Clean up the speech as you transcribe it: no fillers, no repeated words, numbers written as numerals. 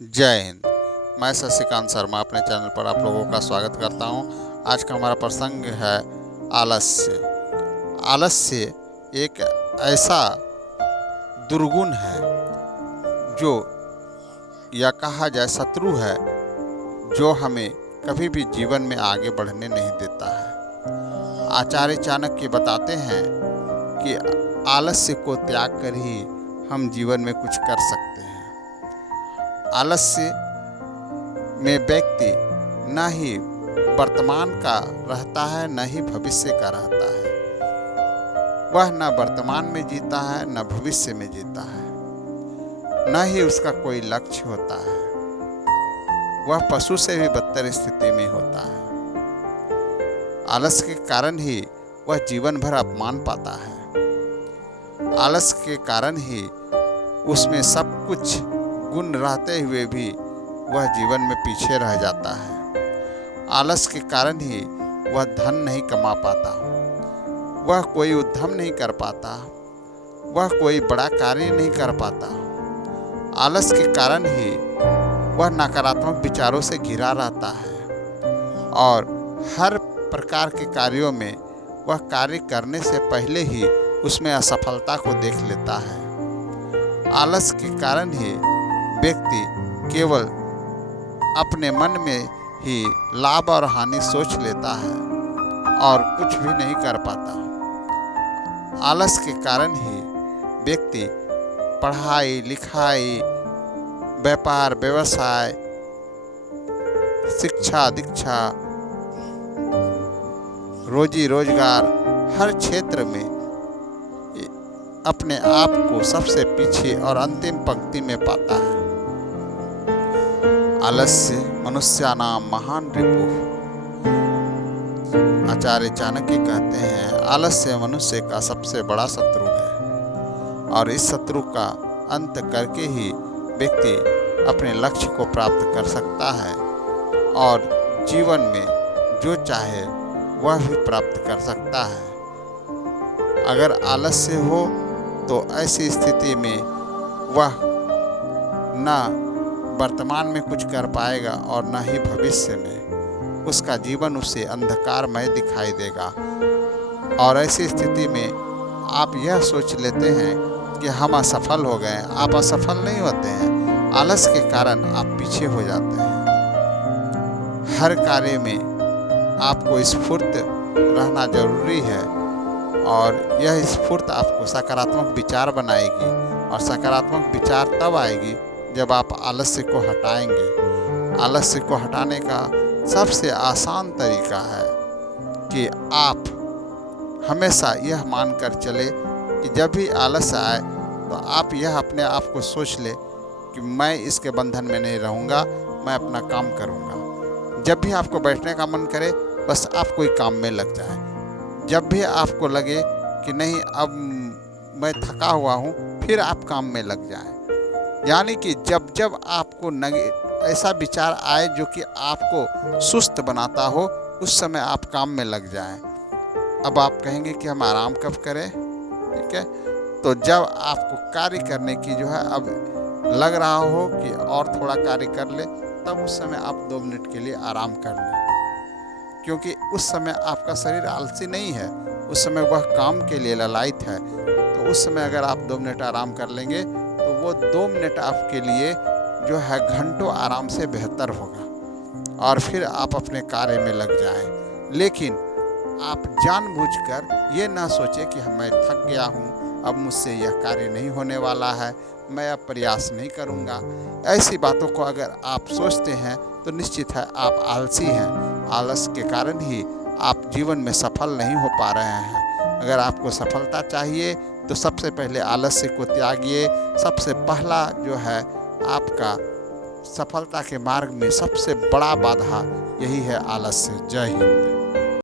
जय हिंद। मैं शशिकांत शर्मा अपने चैनल पर आप लोगों का स्वागत करता हूं। आज का हमारा प्रसंग है आलस्य। आलस्य एक ऐसा दुर्गुण है जो या कहा जाए शत्रु है, जो हमें कभी भी जीवन में आगे बढ़ने नहीं देता है। आचार्य चाणक्य बताते हैं कि आलस्य को त्याग कर ही हम जीवन में कुछ कर सकते हैं। आलस्य में व्यक्ति न ही वर्तमान का रहता है, न ही भविष्य का रहता है। वह न वर्तमान में जीता है, न भविष्य में जीता है, न ही उसका कोई लक्ष्य होता है। वह पशु से भी बदतर स्थिति में होता है। आलस्य के कारण ही वह जीवन भर अपमान पाता है। आलस्य के कारण ही उसमें सब कुछ गुण रहते हुए भी वह जीवन में पीछे रह जाता है। आलस के कारण ही वह धन नहीं कमा पाता, वह कोई उद्यम नहीं कर पाता, वह कोई बड़ा कार्य नहीं कर पाता। आलस के कारण ही वह नकारात्मक विचारों से घिरा रहता है और हर प्रकार के कार्यों में वह कार्य करने से पहले ही उसमें असफलता को देख लेता है। आलस के कारण ही व्यक्ति केवल अपने मन में ही लाभ और हानि सोच लेता है और कुछ भी नहीं कर पाता। आलस के कारण ही व्यक्ति पढ़ाई लिखाई, व्यापार व्यवसाय, शिक्षा दीक्षा, रोजी रोजगार हर क्षेत्र में अपने आप को सबसे पीछे और अंतिम पंक्ति में पाता है। आलस्य मनुष्यानाम महान रिपुः। आचार्य चाणक्य कहते हैं, आलस्य मनुष्य का सबसे बड़ा शत्रु है और इस शत्रु का अंत करके ही व्यक्ति अपने लक्ष्य को प्राप्त कर सकता है और जीवन में जो चाहे वह भी प्राप्त कर सकता है। अगर आलस्य हो तो ऐसी स्थिति में वह न वर्तमान में कुछ कर पाएगा और न ही भविष्य में। उसका जीवन उसे अंधकारमय दिखाई देगा और ऐसी स्थिति में आप यह सोच लेते हैं कि हम असफल हो गए। आप असफल नहीं होते हैं, आलस के कारण आप पीछे हो जाते हैं। हर कार्य में आपको स्फूर्त रहना जरूरी है और यह स्फूर्त आपको सकारात्मक विचार बनाएगी और सकारात्मक विचार तब आएगी जब आप आलस्य को हटाएंगे। आलस्य को हटाने का सबसे आसान तरीका है कि आप हमेशा यह मानकर चले कि जब भी आलस्य आए तो आप यह अपने आप को सोच ले कि मैं इसके बंधन में नहीं रहूँगा, मैं अपना काम करूँगा। जब भी आपको बैठने का मन करे बस आप कोई काम में लग जाए। जब भी आपको लगे कि नहीं अब मैं थका हुआ हूँ, फिर आप काम में लग जाएं। यानी कि जब जब आपको ऐसा विचार आए जो कि आपको सुस्त बनाता हो, उस समय आप काम में लग जाएं। अब आप कहेंगे कि हम आराम कब करें, ठीक है? तो जब आपको कार्य करने की जो है अब लग रहा हो कि और थोड़ा कार्य कर ले, तब उस समय आप 2 मिनट के लिए आराम कर लें, क्योंकि उस समय आपका शरीर आलसी नहीं है, उस समय वह काम के लिए ललायित है। तो उस समय अगर आप 2 मिनट आराम कर लेंगे तो वो 2 मिनट आपके लिए जो है घंटों आराम से बेहतर होगा और फिर आप अपने कार्य में लग जाएं। लेकिन आप जानबूझकर ये ना सोचें कि मैं थक गया हूँ, अब मुझसे यह कार्य नहीं होने वाला है, मैं अब प्रयास नहीं करूँगा। ऐसी बातों को अगर आप सोचते हैं तो निश्चित है आप आलसी हैं। आलस के कारण ही आप जीवन में सफल नहीं हो पा रहे हैं। अगर आपको सफलता चाहिए तो सबसे पहले आलस्य को त्यागिए। सबसे पहला जो है आपका सफलता के मार्ग में सबसे बड़ा बाधा यही है आलस्य। जय हिंद।